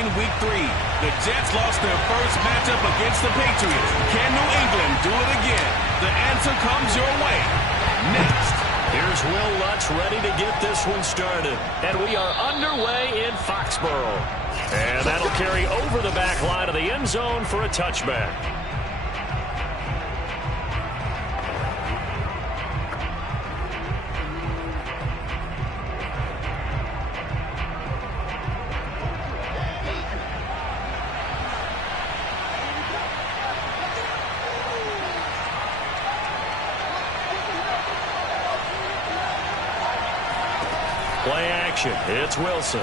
in Week 3. The Jets lost their first matchup against the Patriots. Can New England do it again? The answer comes your way next. Here's Will Lutz ready to get this one started. And we are underway in Foxborough. And that'll carry over the back line of the end zone for a touchback. Play action. It's Wilson.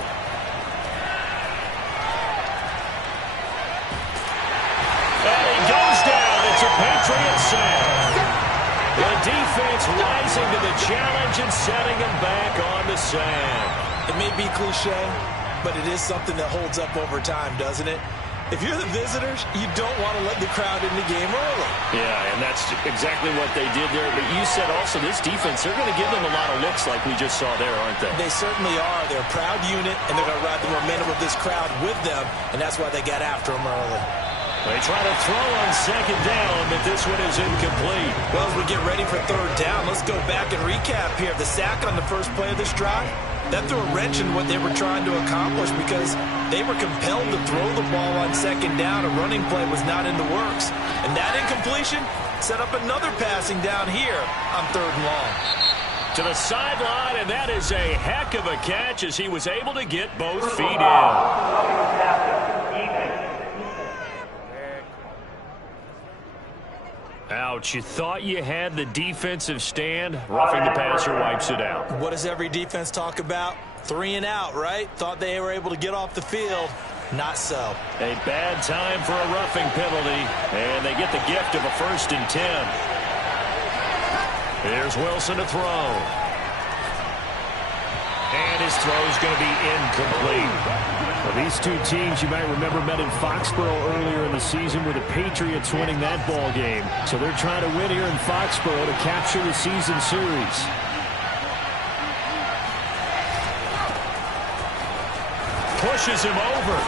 And he goes down. It's a Patriots sack. The defense rising to the challenge and setting him back on the sack. It may be cliche, but it is something that holds up over time, doesn't it? If you're the visitors, you don't want to let the crowd in the game early. Yeah, and that's exactly what they did there. But you said also this defense, they're going to give them a lot of looks like we just saw there, aren't they? They certainly are. They're a proud unit, and they're going to ride the momentum of this crowd with them, and that's why they got after them early. They try to throw on second down, but this one is incomplete. Well, as we get ready for third down, let's go back and recap here. The sack on the first play of this drive, that threw a wrench in what they were trying to accomplish because they were compelled to throw the ball on second down. A running play was not in the works. And that incompletion set up another passing down here on third and long. To the sideline, and that is a heck of a catch as he was able to get both feet in. Ouch, you thought you had the defensive stand. Roughing the passer wipes it out. What does every defense talk about? 3 and out, right? Thought they were able to get off the field. Not so. A bad time for a roughing penalty, and they get the gift of a 1st and 10. Here's Wilson to throw. And his throw is going to be incomplete. Well, these two teams, you might remember, met in Foxborough earlier in the season with the Patriots winning that ball game. So they're trying to win here in Foxborough to capture the season series. Pushes him over.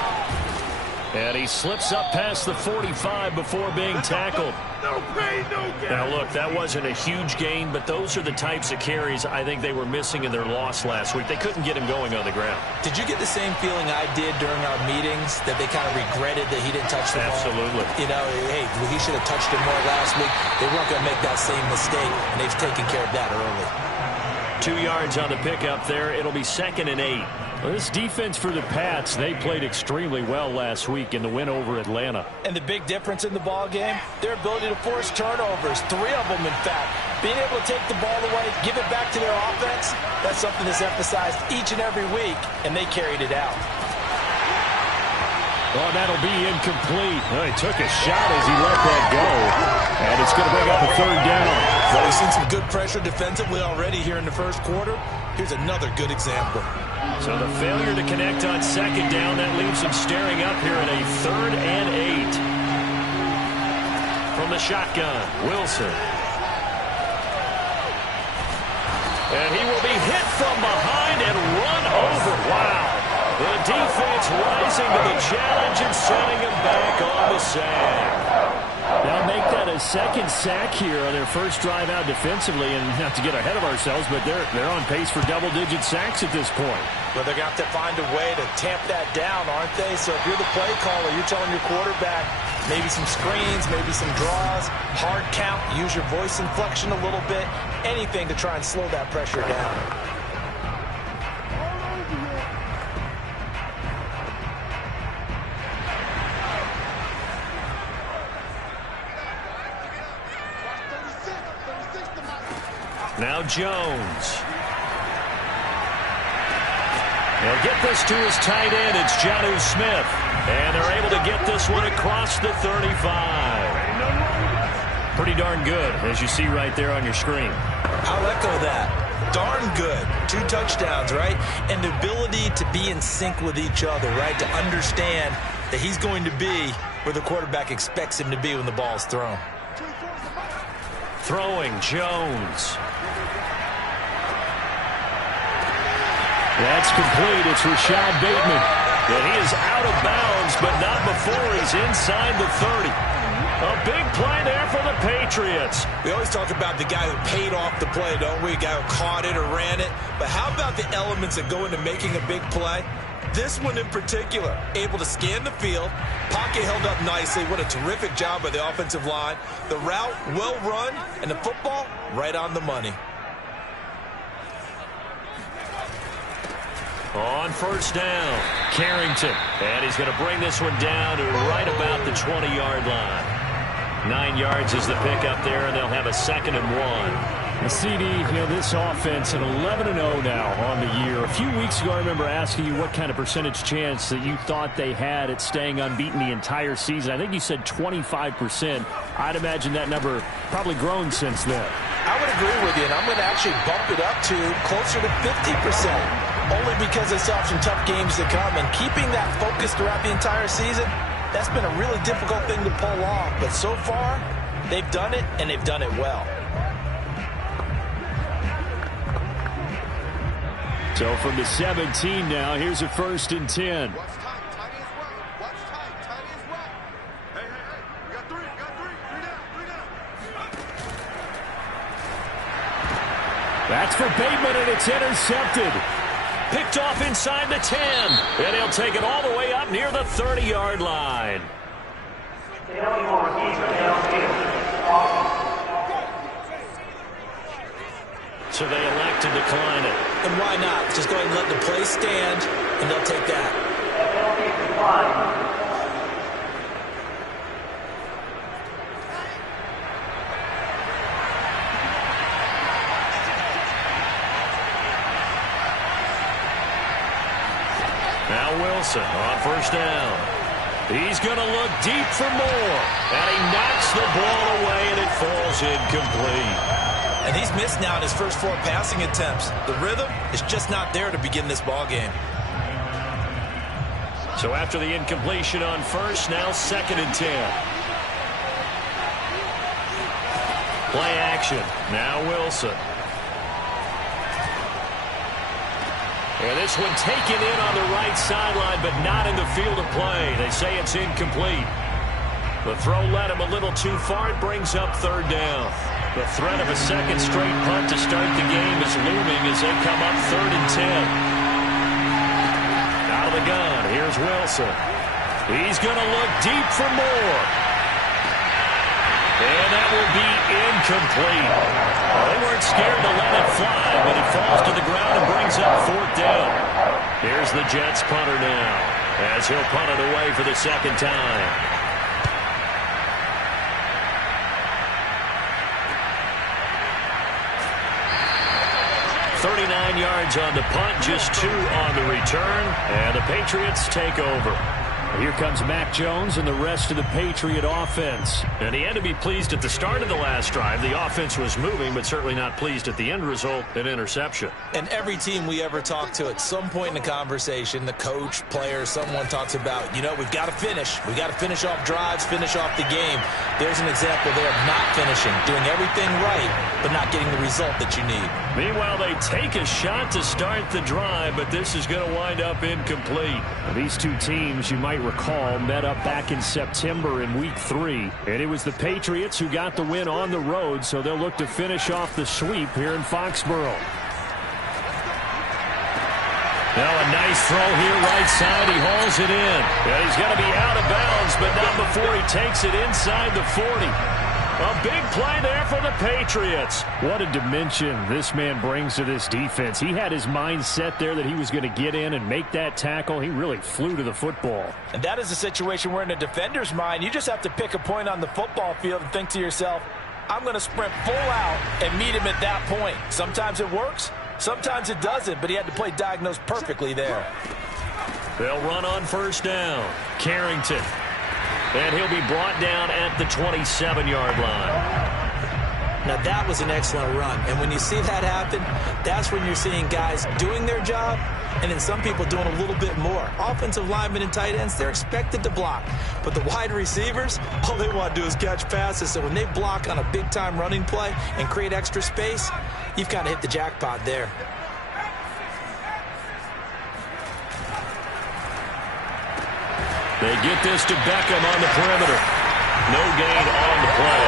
And he slips up past the 45 before being tackled. No pain, no gain. Now, look, that wasn't a huge gain, but those are the types of carries I think they were missing in their loss last week. They couldn't get him going on the ground. Did you get the same feeling I did during our meetings, that they kind of regretted that he didn't touch the ball? Absolutely. You know, hey, he should have touched it more last week. They weren't going to make that same mistake, and they've taken care of that early. 2 yards on the pickup there. It'll be 2nd and 8. Well, this defense for the Pats, they played extremely well last week in the win over Atlanta. And the big difference in the ball game, their ability to force turnovers, 3 of them, in fact. Being able to take the ball away, give it back to their offense, that's something that's emphasized each and every week, and they carried it out. Oh, that'll be incomplete. Well, he took a shot as he let that go. And it's going to bring up a 3rd down. Well, we've seen some good pressure defensively already here in the first quarter. Here's another good example. So the failure to connect on 2nd down, that leaves him staring up here at a 3rd and 8. From the shotgun, Wilson. And he will be hit from behind and run over. Wow. The defense rising to the challenge and setting him back on the sack. They'll make that a 2nd sack here on their first drive out defensively, and not to get ahead of ourselves, but they're on pace for double-digit sacks at this point. Well, they're going to have to find a way to tamp that down, aren't they? So if you're the play caller, you're telling your quarterback maybe some screens, maybe some draws, hard count, use your voice inflection a little bit, anything to try and slow that pressure down. Now Jones. They'll get this to his tight end. It's Jonnu Smith. And they're able to get this one across the 35. Pretty darn good, as you see right there on your screen. I'll echo that. Darn good. 2 touchdowns, right? And the ability to be in sync with each other, right? To understand that he's going to be where the quarterback expects him to be when the ball's thrown. Throwing, Jones. That's complete. It's Rashad Bateman. And he is out of bounds, but not before he's inside the 30. A big play there for the Patriots. We always talk about the guy who paid off the play, don't we? A guy who caught it or ran it. But how about the elements that go into making a big play? This one in particular, able to scan the field, pocket held up nicely. What a terrific job by the offensive line. The route, well run, and the football, right on the money. On first down, Carrington. And he's going to bring this one down to right about the 20-yard line. 9 yards is the pickup there, and they'll have a 2nd and 1. The CD, this offense at 11-0 now on the year. A few weeks ago, I remember asking you what kind of percentage chance that you thought they had at staying unbeaten the entire season. I think you said 25%. I'd imagine that number probably grown since then. I would agree with you, and I'm going to actually bump it up to closer to 50%. Only because they still have some tough games to come, and keeping that focus throughout the entire season, that's been a really difficult thing to pull off. But so far, they've done it, and they've done it well. So from the 17 now, here's a 1st and 10. That's for Bateman, and it's intercepted. Picked off inside the 10. And he'll take it all the way up near the 30-yard line. So they elect to decline it. And why not? Just go ahead and let the play stand, and they'll take that. Now Wilson on first down. He's going to look deep for more. And he knocks the ball away, and it falls incomplete. And he's missed now in his first 4 passing attempts. The rhythm is just not there to begin this ball game. So after the incompletion on first, now 2nd and 10. Play action. Now Wilson. And this one taken in on the right sideline, but not in the field of play. They say it's incomplete. The throw led him a little too far. It brings up 3rd down. The threat of a 2nd straight punt to start the game is looming as they come up 3rd and 10. Out of the gun, here's Wilson. He's going to look deep for more. And that will be incomplete. Well, they weren't scared to let it fly, but it falls to the ground and brings up 4th down. Here's the Jets punter now, as he'll punt it away for the 2nd time. 39 yards on the punt, just 2 on the return, and the Patriots take over. Here comes Mac Jones and the rest of the Patriot offense. And he had to be pleased at the start of the last drive. The offense was moving, but certainly not pleased at the end result, an interception. And every team we ever talk to at some point in the conversation, the coach, player, someone talks about, we've got to finish. We've got to finish off drives, finish off the game. There's an example there of not finishing, doing everything right, but not getting the result that you need. Meanwhile, they take a shot to start the drive, but this is going to wind up incomplete. These two teams, you might recall, met up back in September in Week 3. And it was the Patriots who got the win on the road, so they'll look to finish off the sweep here in Foxborough. Now a nice throw here right side. He hauls it in. And he's going to be out of bounds, but not before he takes it inside the 40. A big play there for the Patriots. What a dimension this man brings to this defense. He had his mind set there that he was going to get in and make that tackle. He really flew to the football. And that is a situation where in a defender's mind, you just have to pick a point on the football field and think to yourself, I'm going to sprint full out and meet him at that point. Sometimes it works, sometimes it doesn't, but he had to play diagnosed perfectly there. They'll run on first down. Carrington. And he'll be brought down at the 27-yard line. Now, that was an excellent run. And when you see that happen, that's when you're seeing guys doing their job and then some people doing a little bit more. Offensive linemen and tight ends, they're expected to block. But the wide receivers, all they want to do is catch passes. So when they block on a big-time running play and create extra space, you've kind of hit the jackpot there. They get this to Beckham on the perimeter. No gain on the play.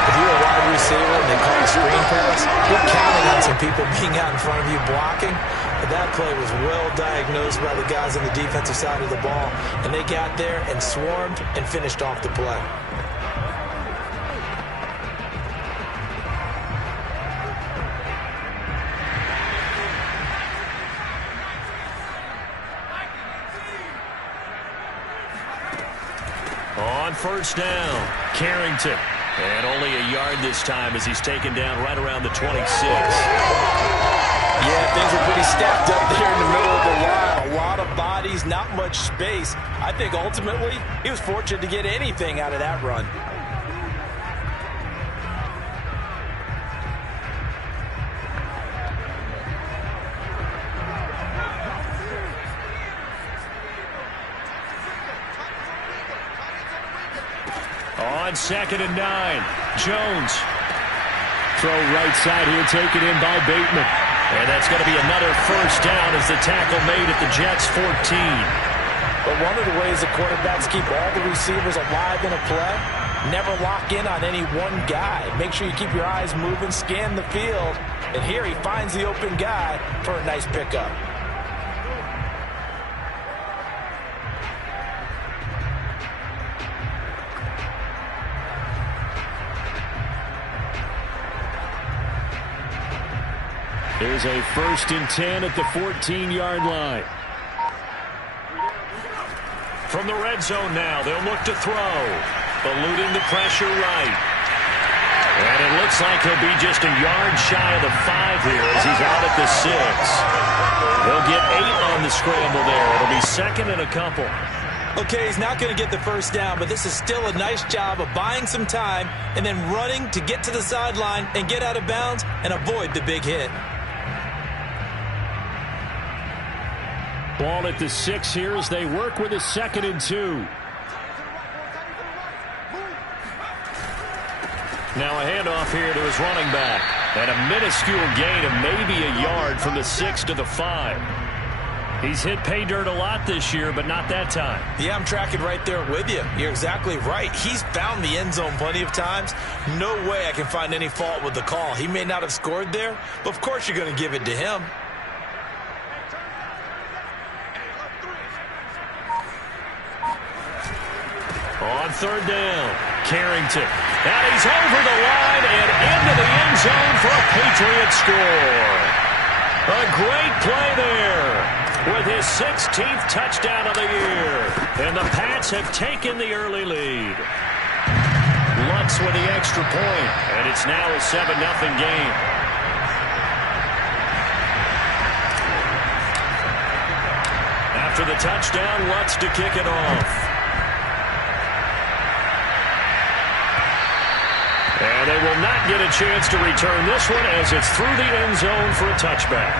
If you're a wide receiver and they call a screen pass, you're counting on some people being out in front of you blocking. But that play was well diagnosed by the guys on the defensive side of the ball, and they got there and swarmed and finished off the play. On first down, Carrington. And only a yard this time as he's taken down right around the 26. Yeah, things are pretty stacked up there in the middle of the line. A lot of bodies, not much space. I think ultimately he was fortunate to get anything out of that run. On 2nd and 9, Jones. Throw right side here, taken in by Bateman. And that's going to be another first down as the tackle made at the Jets' 14. But one of the ways the quarterbacks keep all the receivers alive in a play, never lock in on any one guy. Make sure you keep your eyes moving, scan the field. And here he finds the open guy for a nice pickup. There's a 1st and 10 at the 14-yard line. From the red zone now, they'll look to throw. Eluding the pressure right. And it looks like he'll be just a yard shy of the 5 here as he's out at the 6. He'll get 8 on the scramble there. It'll be 2nd and a couple. Okay, he's not going to get the first down, but this is still a nice job of buying some time and then running to get to the sideline and get out of bounds and avoid the big hit. Ball at the 6 here as they work with a 2nd and 2. Now a handoff here to his running back. And a minuscule gain of maybe a yard from the 6 to the 5. He's hit pay dirt a lot this year, but not that time. Yeah, I'm tracking right there with you. You're exactly right. He's found the end zone plenty of times. No way I can find any fault with the call. He may not have scored there, but of course you're going to give it to him. On 3rd down, Carrington. And he's over the line and into the end zone for a Patriots score. A great play there with his 16th touchdown of the year. And the Pats have taken the early lead. Lutz with the extra point, and it's now a 7-0 game. After the touchdown, Lutz to kick it off. And they will not get a chance to return this one as it's through the end zone for a touchback.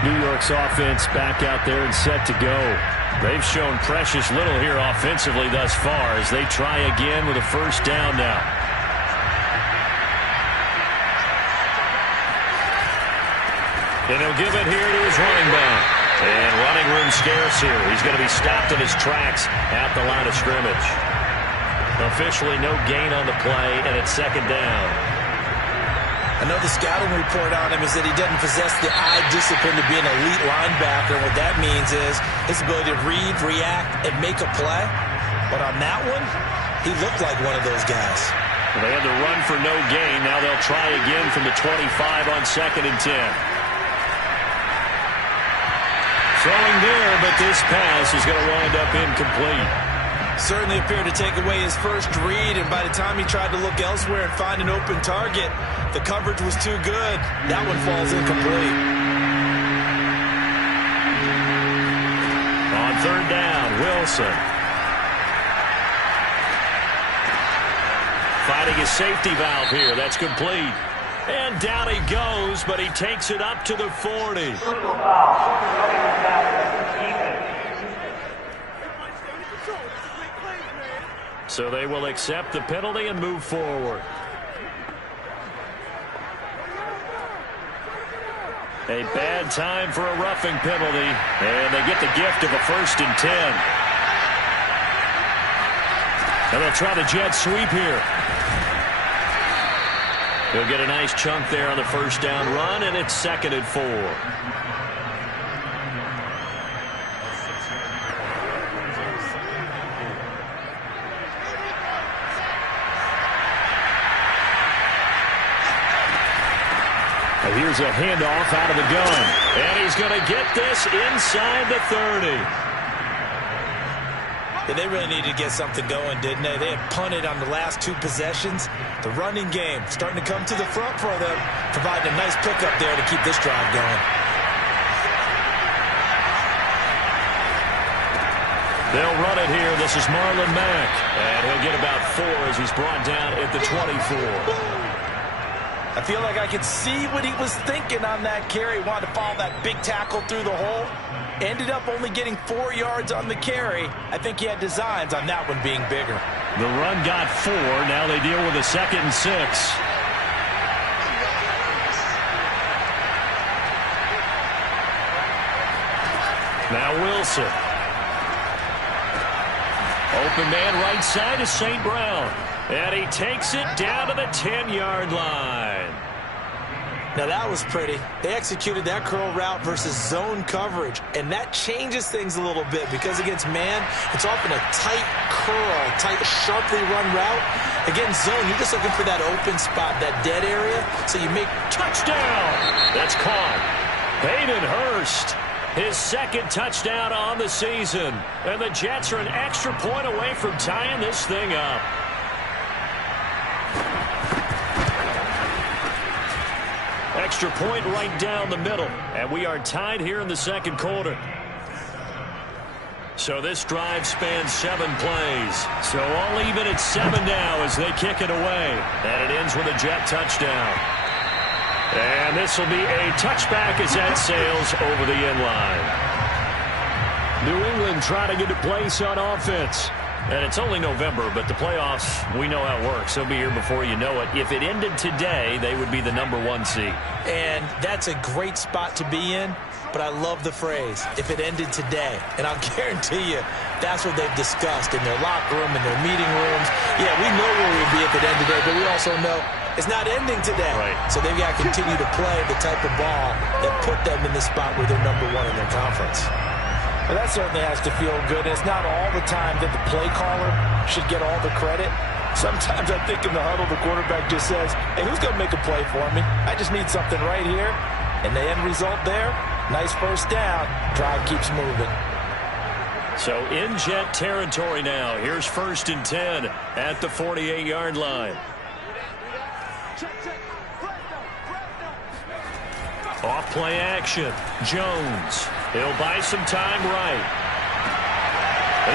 New York's offense back out there and set to go. They've shown precious little here offensively thus far as they try again with a first down now. And he'll give it here to his running back. And running room scarce here. He's going to be stopped in his tracks at the line of scrimmage. Officially no gain on the play, and it's 2nd down. Another scouting report on him is that he doesn't possess the eye discipline to be an elite linebacker. What that means is his ability to read, react, and make a play. But on that one, he looked like one of those guys. Well, they had to run for no gain. Now they'll try again from the 25 on 2nd and 10. Throwing there, but this pass is going to wind up incomplete. Certainly appeared to take away his first read, and by the time he tried to look elsewhere and find an open target, the coverage was too good. That one falls incomplete. On 3rd down, Wilson. Fighting a safety valve here. That's complete. And down he goes, but he takes it up to the 40. So they will accept the penalty and move forward. A bad time for a roughing penalty, and they get the gift of a 1st and 10. And they'll try the jet sweep here. He'll get a nice chunk there on the first down run, and it's 2nd and 4. Here's a handoff out of the gun. And he's going to get this inside the 30. Yeah, they really needed to get something going, didn't they? They had punted on the last 2 possessions. The running game starting to come to the front for them, providing a nice pickup there to keep this drive going. They'll run it here. This is Marlon Mack. And he'll get about 4 as he's brought down at the 24. I feel like I could see what he was thinking on that carry. He wanted to follow that big tackle through the hole. Ended up only getting 4 yards on the carry. I think he had designs on that one being bigger. The run got 4. Now they deal with a 2nd and 6. Now Wilson. Open man right side is St. Brown. And he takes it down to the 10-yard line. Now that was pretty. They executed that curl route versus zone coverage, and that changes things a little bit because against man, it's often a tight curl, tight, sharply run route. Against zone, you're just looking for that open spot, that dead area, so you make touchdown. That's caught. Hayden Hurst, his 2nd touchdown on the season, and the Jets are an extra point away from tying this thing up. Extra point right down the middle. And we are tied here in the 2nd quarter. So this drive spans 7 plays. So all even at 7 now as they kick it away. And it ends with a Jet touchdown. And this will be a touchback as that sails over the end line. New England trying to get a place on offense. And it's only November, but the playoffs, we know how it works. They'll be here before you know it. If it ended today, they would be the #1 seed. And that's a great spot to be in, but I love the phrase, if it ended today. And I'll guarantee you, that's what they've discussed in their locker room, in their meeting rooms. Yeah, we know where we'd be if it ended today, but we also know it's not ending today. Right. So they've got to continue to play the type of ball that put them in the spot where they're #1 in their conference. Well, that certainly has to feel good. It's not all the time that the play caller should get all the credit. Sometimes I think in the huddle, the quarterback just says, hey, who's going to make a play for me? I just need something right here. And the end result there, nice first down. Drive keeps moving. So in Jet territory now. Here's 1st and 10 at the 48-yard line. Off play action. Jones. He'll buy some time right.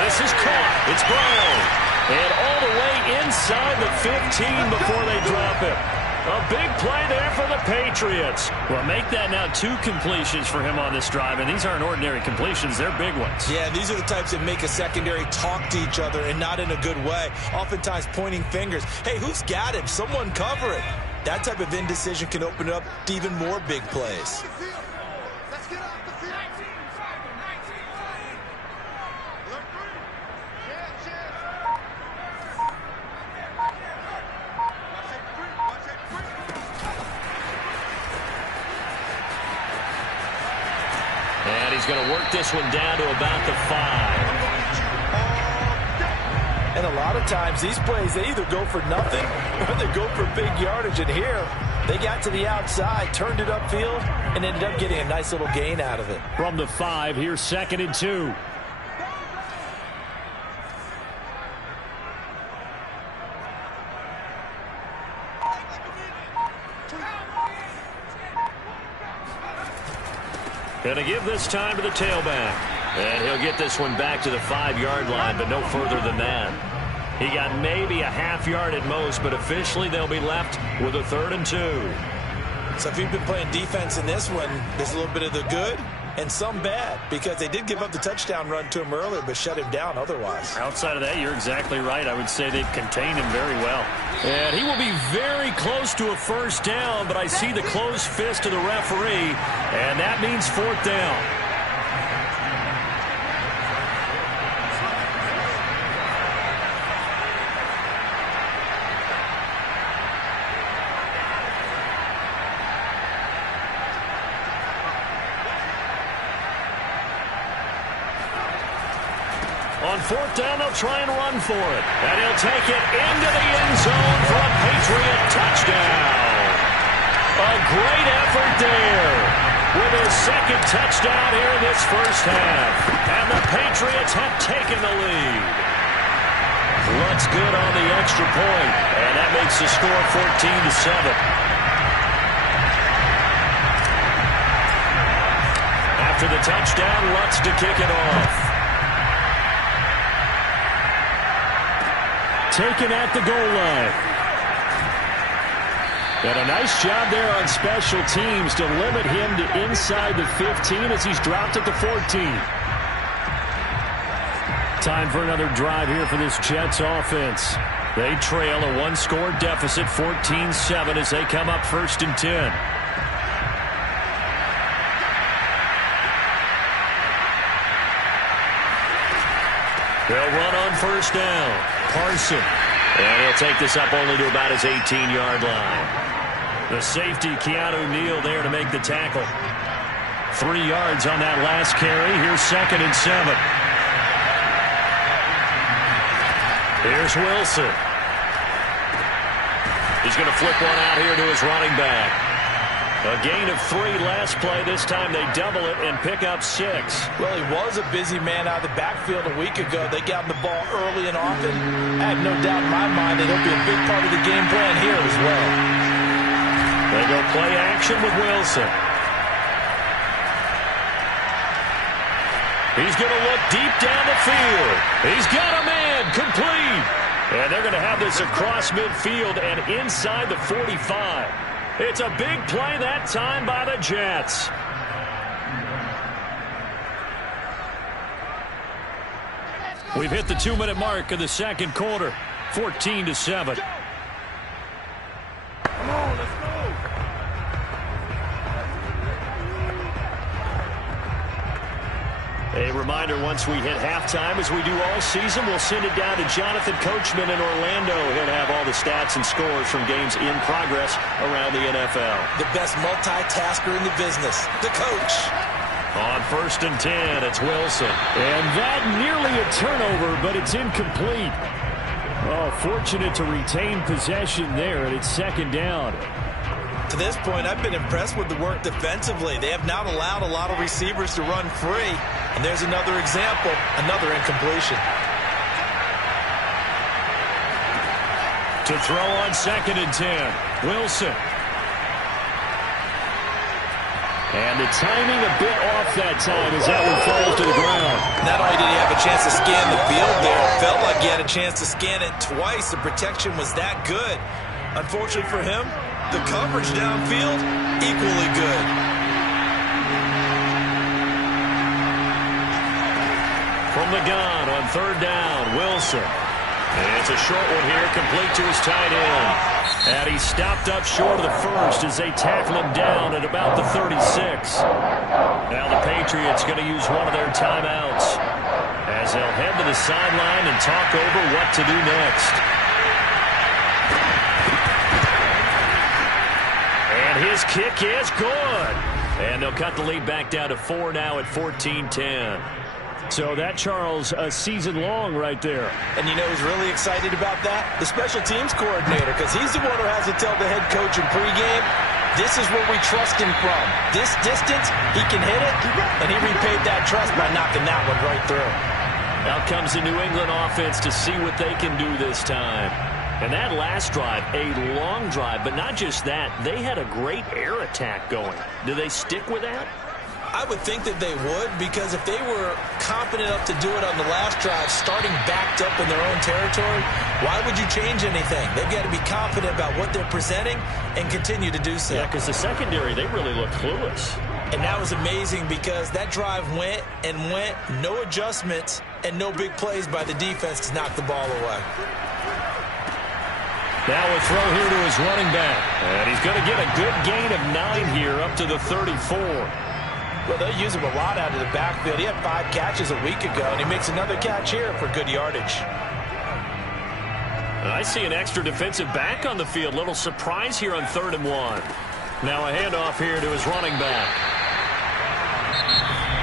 This is caught. It's Brown. And all the way inside the 15 before they drop it. A big play there for the Patriots. Well, make that now 2 completions for him on this drive, and these aren't ordinary completions. They're big ones. Yeah, these are the types that make a secondary talk to each other and not in a good way. Oftentimes pointing fingers. Hey, who's got him? Someone cover it. That type of indecision can open up to even more big plays. And he's going to work this one down to about the 5. And a lot of times these plays, they either go for nothing or they go for big yardage. And here, they got to the outside, turned it upfield, and ended up getting a nice little gain out of it. From the 5, here's 2nd and 2. Going to give this time to the tailback. And he'll get this one back to the 5-yard line, but no further than that. He got maybe a half yard at most, but officially they'll be left with a 3rd and 2. So if you've been playing defense in this one, there's a little bit of the good and some bad, because they did give up the touchdown run to him earlier, but shut him down otherwise. Outside of that, you're exactly right. I would say they've contained him very well. And he will be very close to a 1st down, but I see the closed fist of the referee, and that means 4th down. On fourth down, they'll try and run for it. And he'll take it into the end zone for a Patriot touchdown. A great effort there with his second touchdown here in this first half. And the Patriots have taken the lead. Looks good on the extra point. And that makes the score 14-7. After the touchdown, Lutz to kick it off. Taken at the goal line. And a nice job there on special teams to limit him to inside the 15 as he's dropped at the 14. Time for another drive here for this Jets offense. They trail a one-score deficit, 14-7, as they come up 1st and 10. They'll run on first down. Carson. And he'll take this up only to about his 18-yard line. The safety, Keanu Neal, there to make the tackle. 3 yards on that last carry. Here's 2nd and 7. Here's Wilson. He's going to flip one out here to his running back. A gain of 3 last play. This time they double it and pick up 6. Well, he was a busy man out of the backfield a week ago. They got him the ball early and often. I have no doubt in my mind that he'll be a big part of the game plan here as well. They go play action with Wilson. He's going to look deep down the field. He's got a man complete. And they're going to have this across midfield and inside the 45. It's a big play that time by the Jets. We've hit the 2-minute mark of the second quarter. 14-7. Come on, let's go. A reminder, once we hit halftime, as we do all season, we'll send it down to Jonathan Coachman in Orlando. He'll have all the stats and scores from games in progress around the NFL. The best multitasker in the business, the coach. On 1st and 10, it's Wilson. And that nearly a turnover, but it's incomplete. Oh, fortunate to retain possession there, and it's 2nd down. To this point, I've been impressed with the work defensively. They have not allowed a lot of receivers to run free. And there's another example, another incompletion. To throw on 2nd and 10, Wilson. And the timing a bit off that time as that one falls to the ground. Not only did he have a chance to scan the field there, it felt like he had a chance to scan it twice. The protection was that good. Unfortunately for him, the coverage downfield, equally good. From the gun on 3rd down, Wilson. And it's a short one here, complete to his tight end. And he stopped up short of the first as they tackle him down at about the 36. Now the Patriots going to use one of their timeouts as they'll head to the sideline and talk over what to do next. And his kick is good. And they'll cut the lead back down to 4 now at 14-10. So that, Charles, a season long right there. And you know who's really excited about that? The special teams coordinator, because he's the one who has to tell the head coach in pregame, this is where we trust him from. This distance, he can hit it, and he repaid that trust by knocking that one right through. Out comes the New England offense to see what they can do this time. And that last drive, a long drive, but not just that. They had a great air attack going. Do they stick with that? I would think that they would, because if they were confident enough to do it on the last drive, starting backed up in their own territory, why would you change anything? They've got to be confident about what they're presenting and continue to do so. Yeah, because the secondary, they really look clueless. And that was amazing because that drive went and went, no adjustments and no big plays by the defense to knock the ball away. Now a throw here to his running back. And he's going to get a good gain of 9 here up to the 34. Well, they use him a lot out of the backfield. He had 5 catches a week ago, and he makes another catch here for good yardage. And I see an extra defensive back on the field. Little surprise here on 3rd and 1. Now a handoff here to his running back.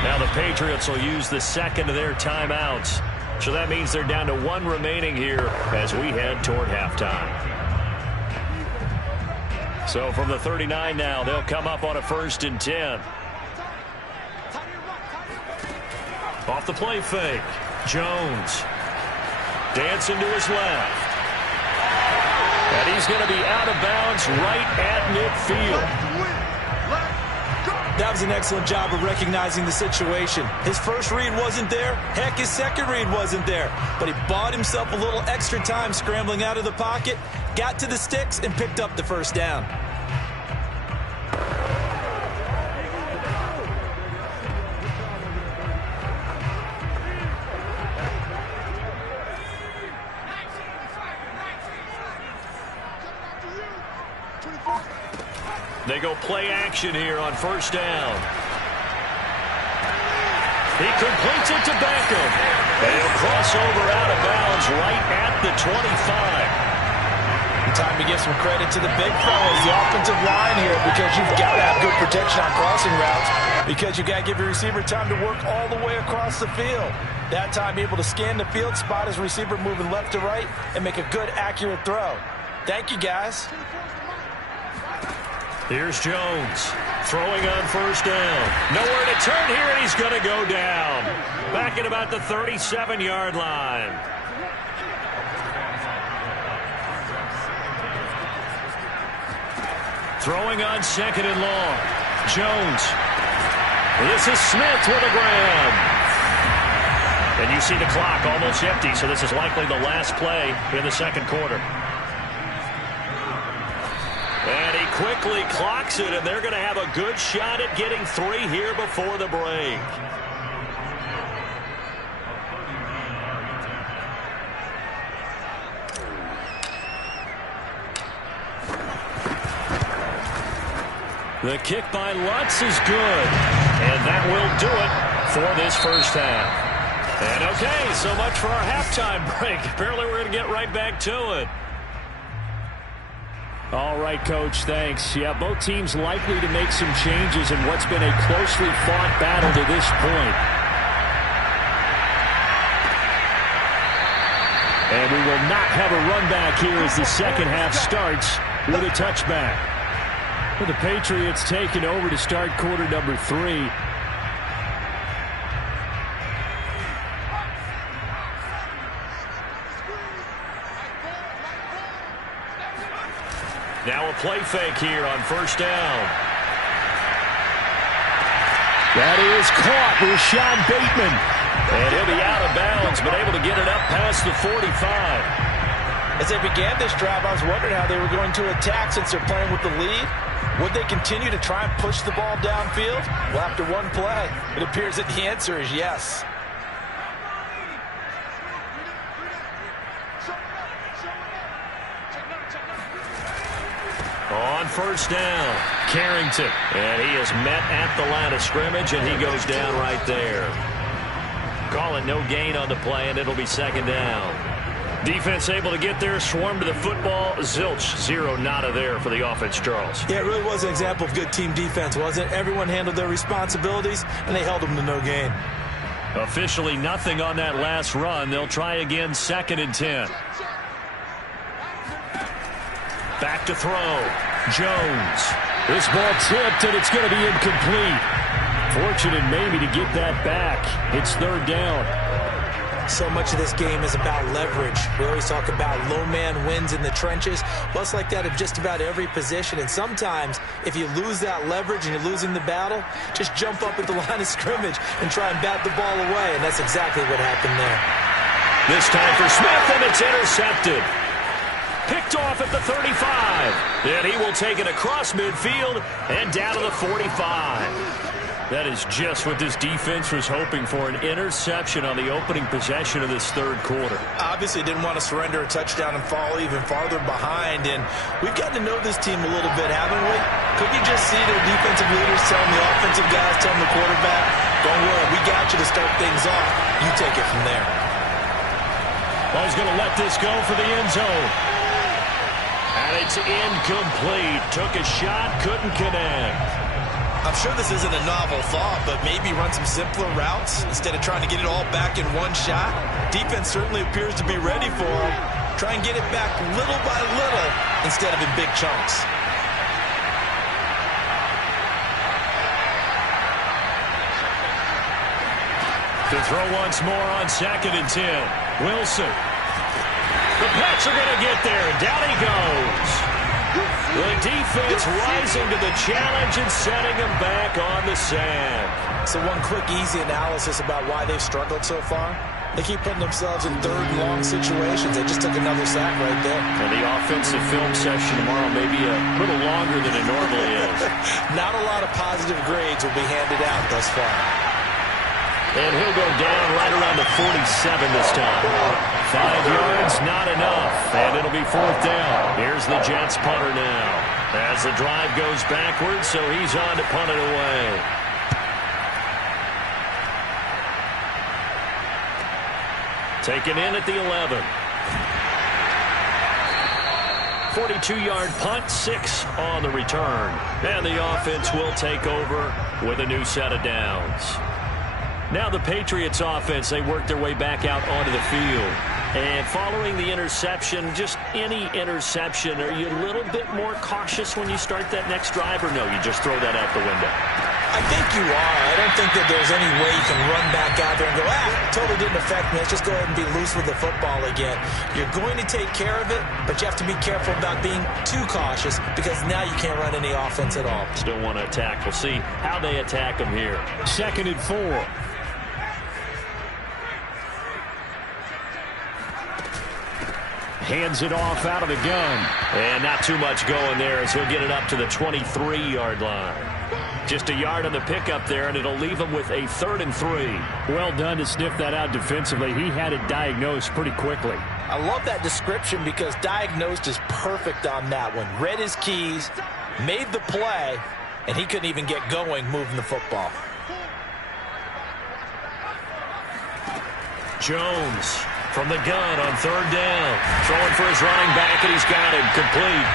Now the Patriots will use the second of their timeouts. So that means they're down to 1 remaining here as we head toward halftime. So from the 39 now, they'll come up on a 1st and 10. Off the play fake. Jones. Dancing to his left. And he's going to be out of bounds right at midfield. That was an excellent job of recognizing the situation. His first read wasn't there. Heck, his second read wasn't there. But he bought himself a little extra time scrambling out of the pocket, got to the sticks, and picked up the 1st down. They go play action here on 1st down. He completes it to Beckham. And he'll cross over out of bounds right at the 25. Time to give some credit to the big fellas, the offensive line here, because you've got to have good protection on crossing routes, because you've got to give your receiver time to work all the way across the field. That time able to scan the field, spot his receiver moving left to right, and make a good, accurate throw. Thank you, guys. Here's Jones throwing on 1st down. Nowhere to turn here, and he's going to go down. Back at about the 37-yard line. Throwing on 2nd and long. Jones. This is Smith with a grab. And you see the clock almost empty, so this is likely the last play in the 2nd quarter. And he quickly clocks it, and they're going to have a good shot at getting 3 here before the break. The kick by Lutz is good, and that will do it for this 1st half. And okay, so much for our halftime break. Apparently we're going to get right back to it. All right, Coach, thanks. Yeah, both teams likely to make some changes in what's been a closely fought battle to this point. And we will not have a run back here as the 2nd half starts with a touchback. With the Patriots taking over to start quarter number 3. Now a play fake here on 1st down. That is caught. Rashad Bateman. And he'll be out of bounds, but able to get it up past the 45. As they began this drive, I was wondering how they were going to attack since they're playing with the lead. Would they continue to try and push the ball downfield? Well, after one play, it appears that the answer is yes. On 1st down, Carrington. And he is met at the line of scrimmage, and he goes down right there. Call it no gain on the play, and it'll be 2nd down. Defense able to get there, swarm to the football. Zilch, 0 nada there for the offense, Charles. Yeah, it really was an example of good team defense, wasn't it? Everyone handled their responsibilities, and they held them to no gain. Officially nothing on that last run. They'll try again, 2nd and 10. Back to throw. Jones. This ball tipped, and it's going to be incomplete. Fortunate maybe to get that back. It's 3rd down. So much of this game is about leverage. We always talk about low man wins in the trenches. Well, it's like that of just about every position. And sometimes, if you lose that leverage and you're losing the battle, just jump up at the line of scrimmage and try and bat the ball away. And that's exactly what happened there. This time for Smith, and it's intercepted. Picked off at the 35. And he will take it across midfield and down to the 45. That is just what this defense was hoping for, an interception on the opening possession of this 3rd quarter. Obviously didn't want to surrender a touchdown and fall even farther behind. And we've gotten to know this team a little bit, haven't we? Could you just see their defensive leaders telling the offensive guys, telling the quarterback, don't worry, we got you to start things off. You take it from there. Well, he's going to let this go for the end zone. And it's incomplete. Took a shot, couldn't connect. I'm sure this isn't a novel thought, but maybe run some simpler routes instead of trying to get it all back in one shot. Defense certainly appears to be ready for him. Try and get it back little by little instead of in big chunks. To throw once more on 2nd and 10. Wilson. The Pats are going to get there, and down he goes. The defense rising to the challenge and setting them back on the sack. So one quick, easy analysis about why they've struggled so far. They keep putting themselves in 3rd and long situations. They just took another sack right there. And the offensive film session tomorrow may be a little longer than it normally is. Not a lot of positive grades will be handed out thus far. And he'll go down right around the 47 this time. 5 yards, not enough. And it'll be 4th down. Here's the Jets punter now. As the drive goes backwards, so he's on to punt it away. Taken in at the 11. 42-yard punt, 6 on the return. And the offense will take over with a new set of downs. Now the Patriots offense, they work their way back out onto the field. And following the interception, just any interception, are you a little bit more cautious when you start that next drive, or no, you just throw that out the window? I think you are. I don't think that there's any way you can run back out there and go, totally didn't affect me. Let's just go ahead and be loose with the football again. You're going to take care of it, but you have to be careful about being too cautious because now you can't run any offense at all. Still want to attack. We'll see how they attack them here. 2nd and 4. Hands it off out of the gun. And not too much going there as he'll get it up to the 23-yard line. Just a yard on the pickup there, and it'll leave him with a 3rd and 3. Well done to sniff that out defensively. He had it diagnosed pretty quickly. I love that description because diagnosed is perfect on that one. Read his keys, made the play, and he couldn't even get going moving the football. Jones from the gun on 3rd down. Throwing for his running back, and he's got him complete.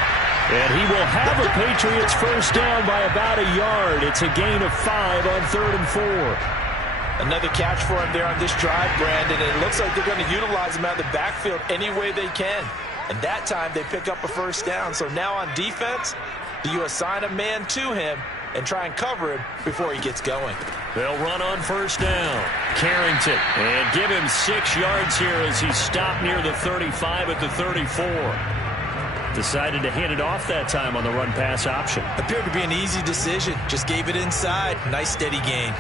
And he will have a Patriots first down by about a yard. It's a gain of 5 on 3rd and 4. Another catch for him there on this drive, Brandon. And it looks like they're going to utilize him out of the backfield any way they can. And that time they pick up a first down. So now on defense, do you assign a man to him and try and cover him before he gets going? They'll run on first down. Carrington. And give him 6 yards here as he's stopped near the 35 at the 34. Decided to hand it off that time on the run-pass option. Appeared to be an easy decision. Just gave it inside. Nice steady gain.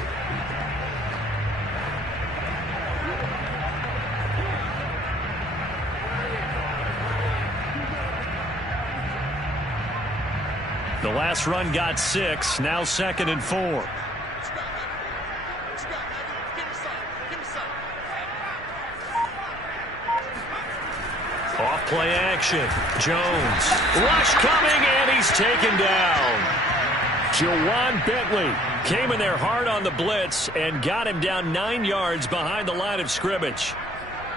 The last run got 6. Now 2nd and 4. Off play action. Jones. Rush coming, and he's taken down. Jawan Bentley Came in there hard on the blitz and got him down 9 yards behind the line of scrimmage.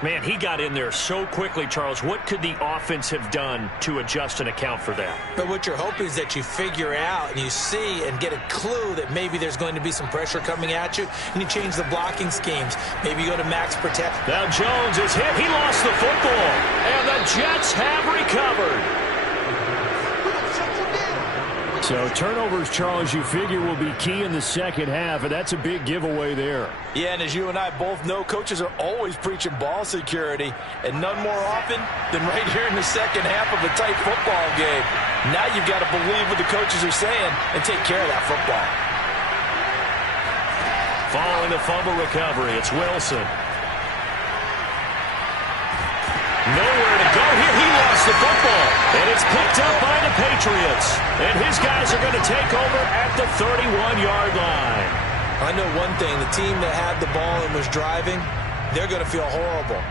Man, he got in there so quickly, Charles. What could the offense have done to adjust and account for that? But what you're hoping is that you figure out and you see and get a clue that maybe there's going to be some pressure coming at you, and you change the blocking schemes. Maybe you go to max protect. Now Jones is hit. He lost the football, and the Jets have recovered. So turnovers, Charles, you figure will be key in the second half, and that's a big giveaway there. Yeah, and as you and I both know, coaches are always preaching ball security, and none more often than right here in the second half of a tight football game. Now you've got to believe what the coaches are saying and take care of that football. Following the fumble recovery, it's Wilson. Nowhere to go here. He lost the football, and it's picked up by the Patriots. And his guys are going to take over at the 31-yard line. I know one thing. The team that had the ball and was driving, they're going to feel horrible.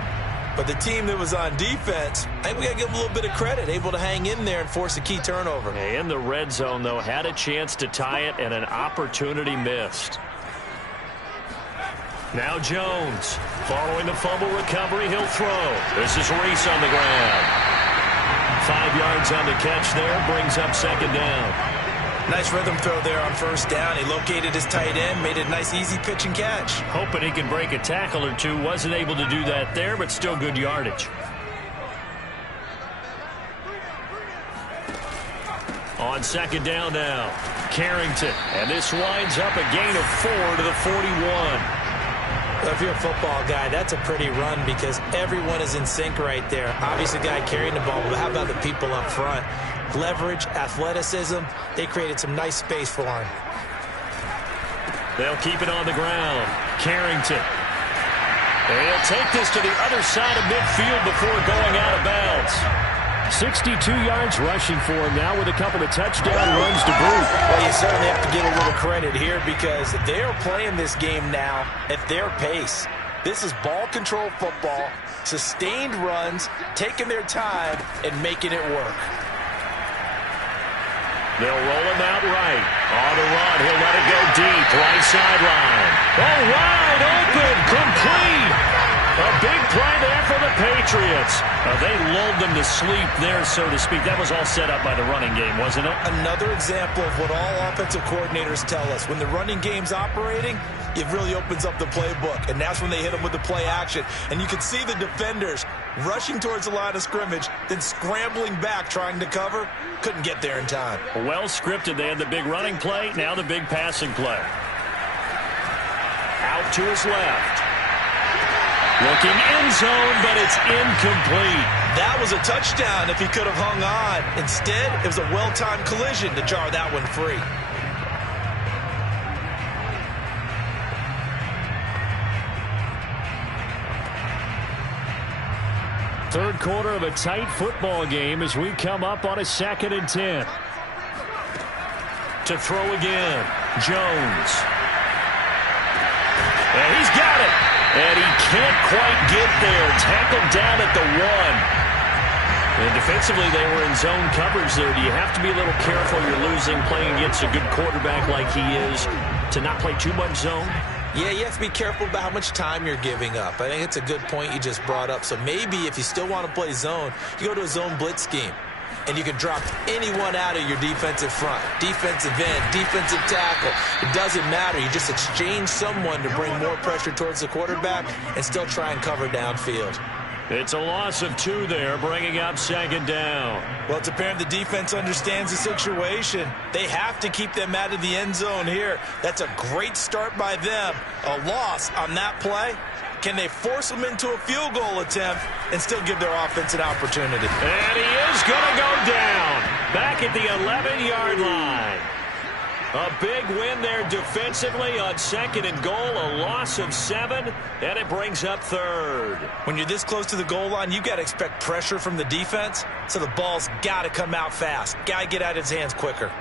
But the team that was on defense, I think we got to give them a little bit of credit, able to hang in there and force a key turnover. In the red zone, though, had a chance to tie it, and an opportunity missed. Now Jones, following the fumble recovery, he'll throw. This is Reese on the ground. 5 yards on the catch there, brings up second down. Nice rhythm throw there on first down. He located his tight end, made it a nice, easy pitch and catch. Hoping he can break a tackle or two. Wasn't able to do that there, but still good yardage. On second down now, Carrington. And this winds up a gain of 4 to the 41. If you're a football guy, that's a pretty run because everyone is in sync right there. Obviously, the guy carrying the ball, but how about the people up front? Leverage, athleticism, they created some nice space for him. They'll keep it on the ground. Carrington. They'll take this to the other side of midfield before going out of bounds. 62 yards rushing for him now with a couple of touchdown runs to boot. Well, you certainly have to give a little credit here because they're playing this game now at their pace. This is ball control football, sustained runs, taking their time, and making it work. They'll roll him out right. On the run, he'll let it go deep. Right sideline. Oh, wide open, complete. A big play there for the Patriots. They lulled them to sleep there, so to speak. That was all set up by the running game, wasn't it? Another example of what all offensive coordinators tell us. When the running game's operating, it really opens up the playbook, and that's when they hit them with the play action. And you can see the defenders rushing towards the line of scrimmage, then scrambling back trying to cover. Couldn't get there in time. Well scripted. They had the big running play, now the big passing play. Out to his left. Looking end zone, but it's incomplete. That was a touchdown if he could have hung on. Instead, it was a well-timed collision to jar that one free. Third quarter of a tight football game as we come up on a 2nd and 10. To throw again, Jones. And he's got it. And he can't quite get there. Tackled down at the 1. And defensively, they were in zone coverage there. Do you have to be a little careful? You're losing, playing against a good quarterback like he is, to not play too much zone? Yeah, you have to be careful about how much time you're giving up. I think it's a good point you just brought up. So maybe if you still want to play zone, you go to a zone blitz scheme. And you can drop anyone out of your defensive front. Defensive end, defensive tackle. It doesn't matter. You just exchange someone to bring more pressure towards the quarterback and still try and cover downfield. It's a loss of 2 there, bringing up 2nd down. Well, it's apparent the defense understands the situation. They have to keep them out of the end zone here. That's a great start by them. A loss on that play. Can they force them into a field goal attempt and still give their offense an opportunity? And he is going to go down. Back at the 11-yard line. A big win there defensively on 2nd and goal. A loss of 7, and it brings up 3rd. When you're this close to the goal line, you got to expect pressure from the defense, so the ball's got to come out fast. Got to get out of his hands quicker.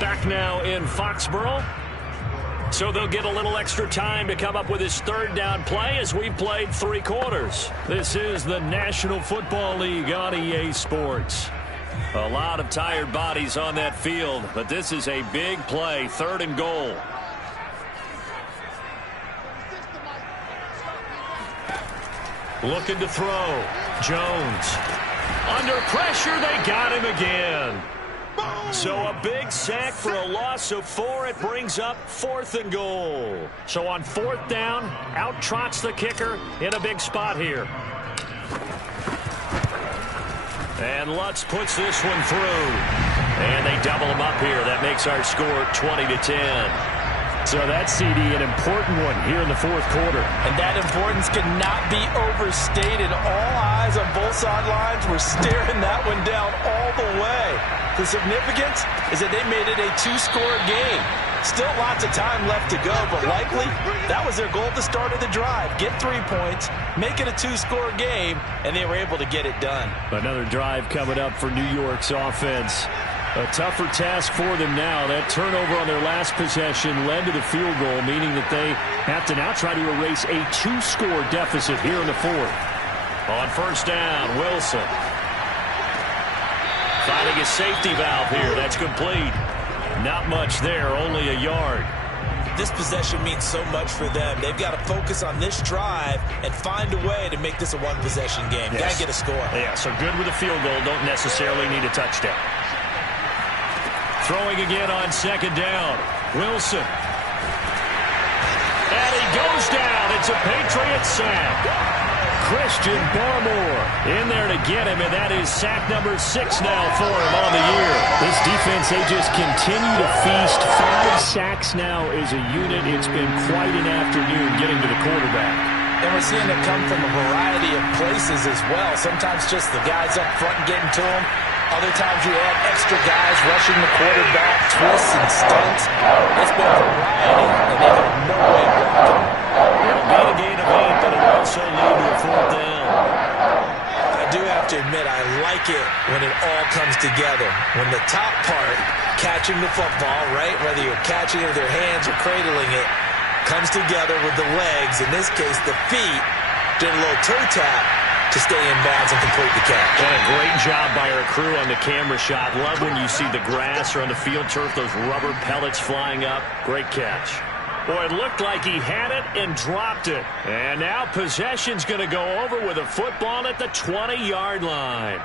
Back now in Foxborough. So they'll get a little extra time to come up with his 3rd down play as we played 3 quarters. This is the National Football League on EA Sports. A lot of tired bodies on that field, but this is a big play, 3rd and goal. Looking to throw. Jones. Under pressure, they got him again. So a big sack for a loss of 4. It brings up 4th and goal. So on 4th down, out trots the kicker in a big spot here. And Lutz puts this one through. And they double him up here. That makes our score 20-10. So that CD, an important one here in the 4th quarter. And that importance cannot be overstated. All eyes on both sidelines were staring that one down all the way. The significance is that they made it a 2-score game. Still lots of time left to go, but likely that was their goal at the start of the drive. Get 3 points, make it a 2-score game, and they were able to get it done. Another drive coming up for New York's offense. A tougher task for them now. That turnover on their last possession led to the field goal, meaning that they have to now try to erase a 2-score deficit here in the 4th. On 1st down, Wilson. Finding a safety valve here. That's complete. Not much there, only a yard. This possession means so much for them. They've got to focus on this drive and find a way to make this a one-possession game. Yes. Got to get a score. Yeah, so good with a field goal. Don't necessarily need a touchdown. Throwing again on second down. Wilson. And he goes down. It's a Patriots sack. Christian Barmore in there to get him, and that is sack number 6 now for him on the year. This defense, they just continue to feast. 5 sacks now as a unit. It's been quite an afternoon getting to the quarterback. And we're seeing it come from a variety of places as well. Sometimes just the guys up front getting to him. Other times you add extra guys rushing the quarterback, twists and stunts. It's been a variety, and they've had no way blocking. It'll be a gain of 8, but it'll also lead to a 4th down. I do have to admit, I like it when it all comes together. When the top part, catching the football, right, whether you're catching it with your hands or cradling it, comes together with the legs, in this case the feet, doing a little toe tap to stay in bounds and complete the catch. And a great job by our crew on the camera shot. Love when you see the grass or on the field turf, those rubber pellets flying up. Great catch. Boy, it looked like he had it and dropped it. And now possession's going to go over with a football at the 20-yard line.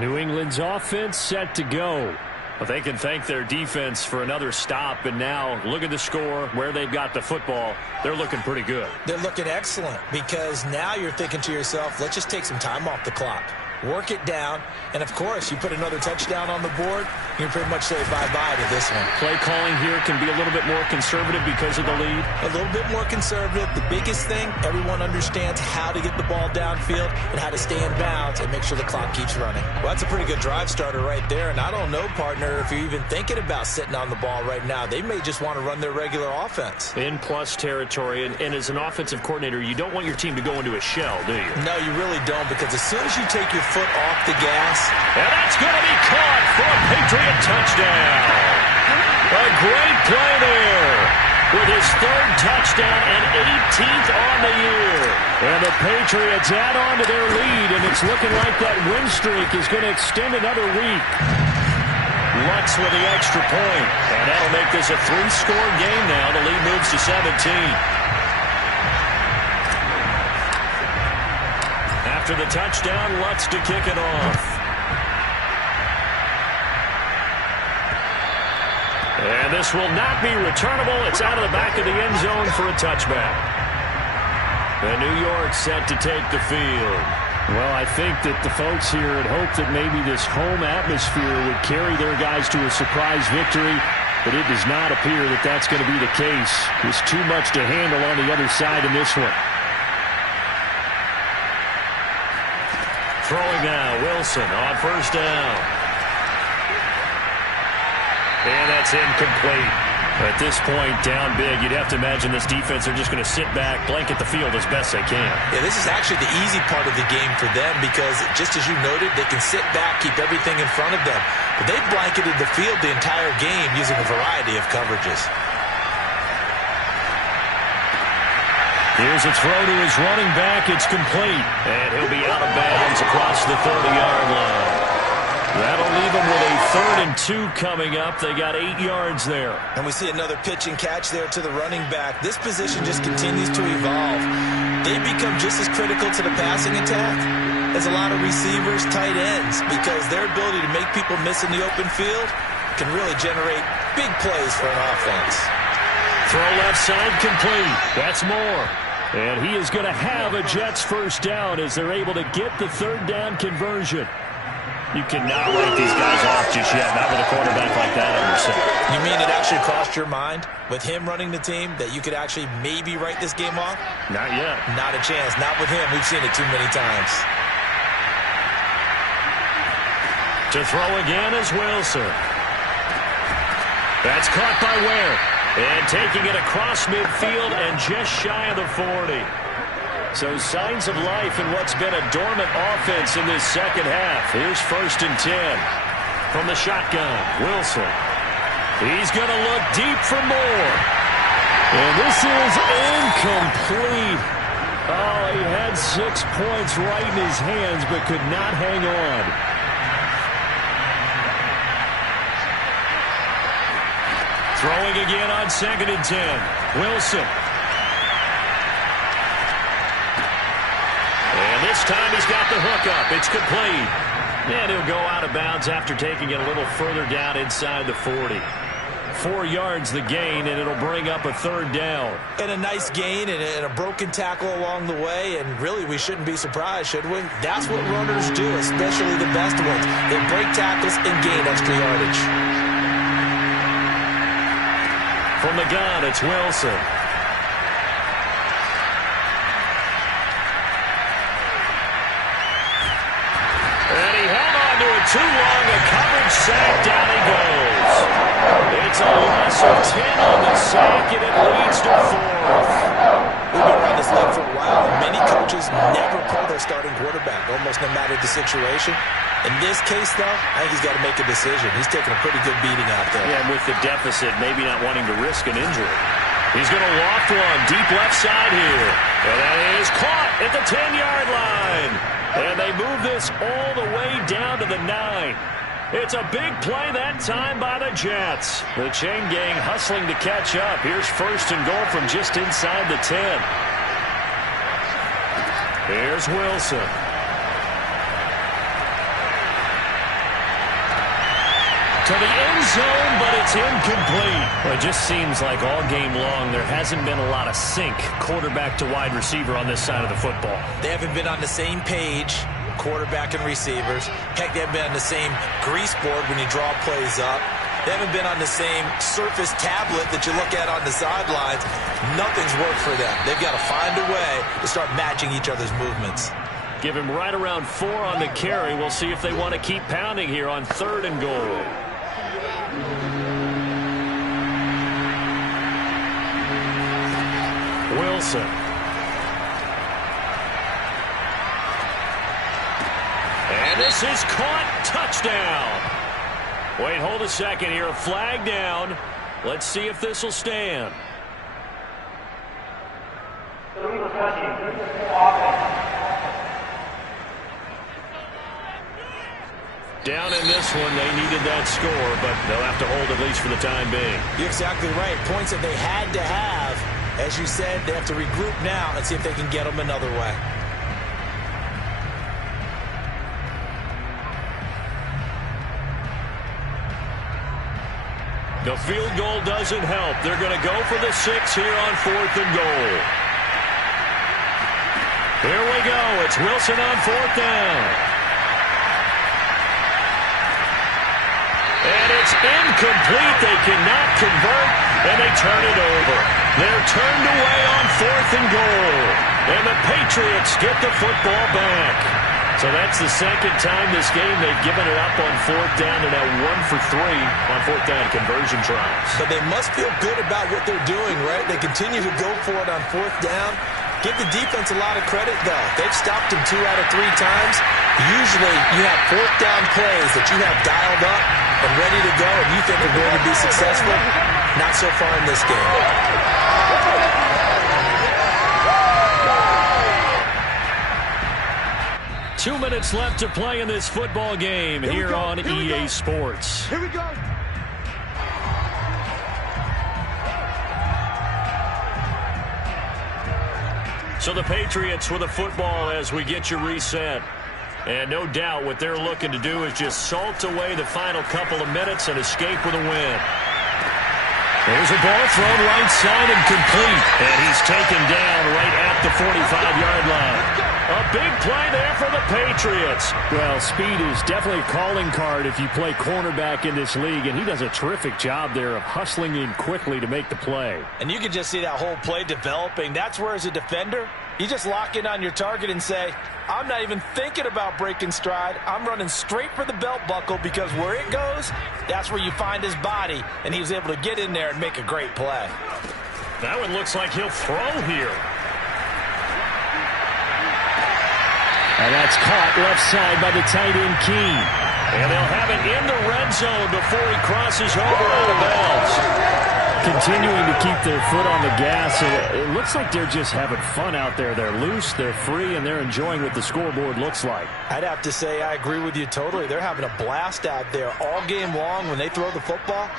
New England's offense set to go. Well, they can thank their defense for another stop, and now look at the score, where they've got the football. They're looking pretty good. They're looking excellent because now you're thinking to yourself, let's just take some time off the clock. Work it down, and of course, you put another touchdown on the board, you can pretty much say bye-bye to this one. Play calling here can be a little bit more conservative because of the lead. A little bit more conservative. The biggest thing, everyone understands how to get the ball downfield and how to stay in bounds and make sure the clock keeps running. Well, that's a pretty good drive starter right there, and I don't know, partner, if you're even thinking about sitting on the ball right now. They may just want to run their regular offense. In plus territory, and as an offensive coordinator, you don't want your team to go into a shell, do you? No, you really don't, because as soon as you take your foot off the gas, and that's going to be caught for a Patriot touchdown. A great play there with his 3rd touchdown and 18th on the year. And the Patriots add on to their lead, and it's looking like that win streak is going to extend another week. Lutz with the extra point, and that'll make this a 3-score game now. The lead moves to 17. After the touchdown, Lutz to kick it off. And this will not be returnable. It's out of the back of the end zone for a touchback. The New York set to take the field. Well, I think that the folks here had hoped that maybe this home atmosphere would carry their guys to a surprise victory, but it does not appear that that's going to be the case. There's too much to handle on the other side in this one. Throwing now, Wilson on 1st down. And that's incomplete. At this point, down big, you'd have to imagine this defense are just going to sit back, blanket the field as best they can. Yeah, this is actually the easy part of the game for them because, just as you noted, they can sit back, keep everything in front of them. But they've blanketed the field the entire game using a variety of coverages. Here's a throw to his running back. It's complete. And he'll be out of bounds across the 30-yard line. That'll leave them with a 3rd and 2 coming up. They got 8 yards there. And we see another pitch and catch there to the running back. This position just continues to evolve. They become just as critical to the passing attack as a lot of receivers, tight ends, because their ability to make people miss in the open field can really generate big plays for an offense. Throw left side complete. That's Moore. And he is going to have a Jets 1st down as they're able to get the 3rd down conversion. You cannot write these guys off just yet, not with a quarterback like that on your side. You mean it actually crossed your mind with him running the team that you could actually maybe write this game off? Not yet. Not a chance. Not with him. We've seen it too many times. To throw again is Wilson. That's caught by Ware. And taking it across midfield and just shy of the 40. So signs of life in what's been a dormant offense in this second half. Here's 1st and 10 from the shotgun. Wilson. He's going to look deep for more. And this is incomplete. Oh, he had 6 points right in his hands but could not hang on. Throwing again on 2nd and 10. Wilson. And this time he's got the hook up. It's complete. And he'll go out of bounds after taking it a little further down inside the 40. 4 yards the gain, and it'll bring up a 3rd down. And a nice gain and a broken tackle along the way, and really we shouldn't be surprised, should we? That's what runners do, especially the best ones. They break tackles and gain extra yardage. From the gun, it's Wilson. And he held on to it too long. A coverage sack. Down he goes. It's a loss of 10 on the sack, and it leads to 4th. We've been around this league for a while, and many coaches never pull their starting quarterback, almost no matter the situation. In this case, though, I think he's got to make a decision. He's taking a pretty good beating out there. Yeah, and with the deficit, maybe not wanting to risk an injury. He's going to loft one deep left side here. And that is caught at the 10-yard line. And they move this all the way down to the 9. It's a big play that time by the Jets. The chain gang hustling to catch up. Here's 1st and goal from just inside the 10. Here's Wilson. To the end zone, but it's incomplete. Well, it just seems like all game long there hasn't been a lot of sync quarterback to wide receiver on this side of the football. They haven't been on the same page, quarterback and receivers. Heck, they haven't been on the same grease board when you draw plays up. They haven't been on the same surface tablet that you look at on the sidelines. Nothing's worked for them. They've got to find a way to start matching each other's movements. Give him right around 4 on the carry. We'll see if they want to keep pounding here on 3rd and goal. Wilson. And this is caught. Touchdown. Wait, hold a second here. A flag down. Let's see if this will stand. Down in this one, they needed that score, but they'll have to hold at least for the time being. You're exactly right. Points that they had to have. As you said, they have to regroup now and see if they can get them another way. The field goal doesn't help. They're going to go for the 6 here on 4th and goal. Here we go. It's Wilson on 4th down. And it's incomplete. They cannot convert, and they turn it over. They're turned away on 4th and goal. And the Patriots get the football back. So that's the 2nd time this game they've given it up on 4th down. They're now 1 for 3 on 4th down conversion tries. But they must feel good about what they're doing, right? They continue to go for it on 4th down. Give the defense a lot of credit, though. They've stopped them 2 out of 3 times. Usually you have 4th down plays that you have dialed up and ready to go, and you think are going to be successful. Not so far in this game. 2 minutes left to play in this football game here on EA Sports. Here we go. So the Patriots with a football as we get you reset. And no doubt what they're looking to do is just salt away the final couple of minutes and escape with a win. There's a ball thrown right side and complete. And he's taken down right at the 45-yard line. A big play there for the Patriots. Well, speed is definitely a calling card if you play cornerback in this league, and he does a terrific job there of hustling in quickly to make the play. And you can just see that whole play developing. That's where, as a defender, you just lock in on your target and say, I'm not even thinking about breaking stride. I'm running straight for the belt buckle, because where it goes, that's where you find his body. And he was able to get in there and make a great play. That one looks like he'll throw here. And that's caught left side by the tight end King. And they'll have it in the red zone before he crosses over out of bounds. Continuing to keep their foot on the gas. It looks like they're just having fun out there. They're loose, they're free, and they're enjoying what the scoreboard looks like. I'd have to say I agree with you totally. They're having a blast out there all game long when they throw the football.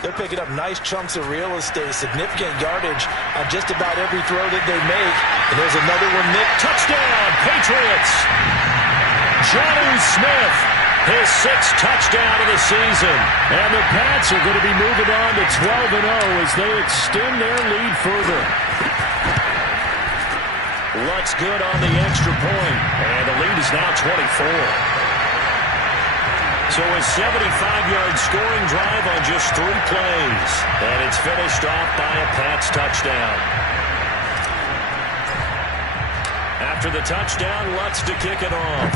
They're picking up nice chunks of real estate, significant yardage on just about every throw that they make. And there's another one, Nick. Touchdown, Patriots! Jonnu Smith, his 6th touchdown of the season. And the Pats are going to be moving on to 12-0 as they extend their lead further. Luck's good on the extra point, and the lead is now 24. So a 75-yard scoring drive on just 3 plays, and it's finished off by a Pats touchdown. After the touchdown, Lutz to kick it off.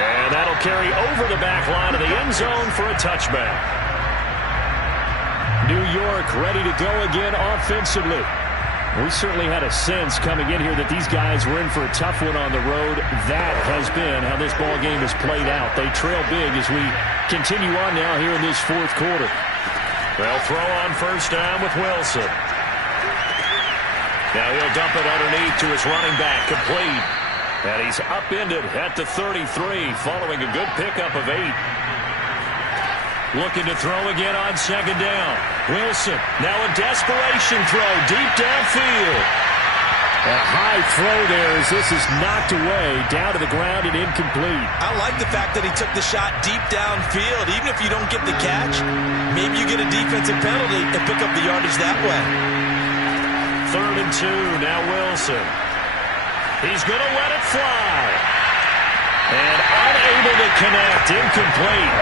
And that'll carry over the back line of the end zone for a touchback. New York ready to go again offensively. We certainly had a sense coming in here that these guys were in for a tough one on the road. That has been how this ball game has played out. They trail big as we continue on now here in this 4th quarter. They'll throw on first down with Wilson. Now he'll dump it underneath to his running back, complete. And he's upended at the 33 following a good pickup of 8. Looking to throw again on 2nd down. Wilson, now a desperation throw deep downfield. A high throw there as this is knocked away, down to the ground and incomplete. I like the fact that he took the shot deep downfield. Even if you don't get the catch, maybe you get a defensive penalty and pick up the yardage that way. 3rd and 2, now Wilson. He's going to let it fly. And unable to connect, incomplete.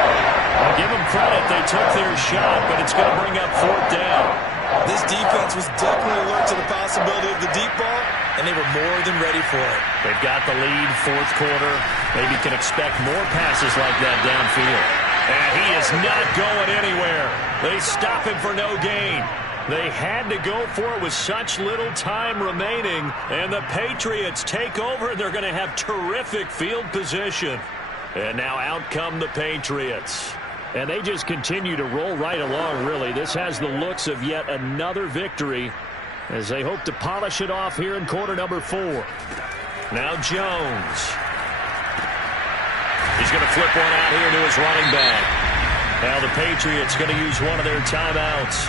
I'll give them credit, they took their shot, but it's going to bring up 4th down. This defense was definitely alert to the possibility of the deep ball, and they were more than ready for it. They've got the lead, 4th quarter. Maybe can expect more passes like that downfield. And he is not going anywhere. They stop him for no gain. They had to go for it with such little time remaining, and the Patriots take over, and they're going to have terrific field position. And now out come the Patriots. And they just continue to roll right along, really. This has the looks of yet another victory as they hope to polish it off here in quarter number 4. Now Jones. He's going to flip one out here to his running back. Now the Patriots going to use one of their timeouts.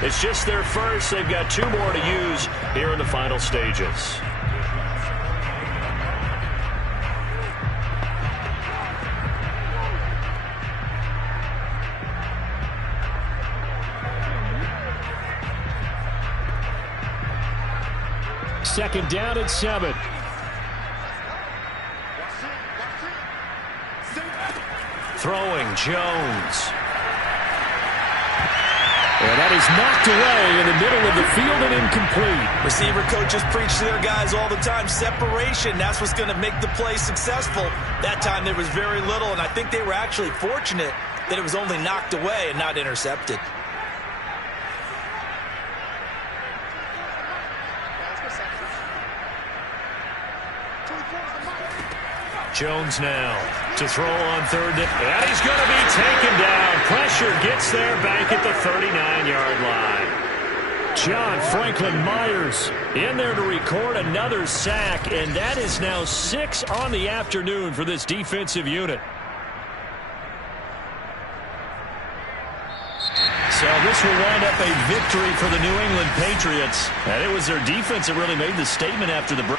It's just their first. They've got 2 more to use here in the final stages. Second down at 7. Throwing Jones. And that is knocked away in the middle of the field and incomplete. Receiver coaches preach to their guys all the time. Separation, that's what's going to make the play successful. That time there was very little, and I think they were actually fortunate that it was only knocked away and not intercepted. Jones now to throw on 3rd down. And he's going to be taken down. Pressure gets there back at the 39-yard line. John Franklin Myers in there to record another sack, and that is now 6 on the afternoon for this defensive unit. So this will wind up a victory for the New England Patriots. And it was their defense that really made the statement after the break.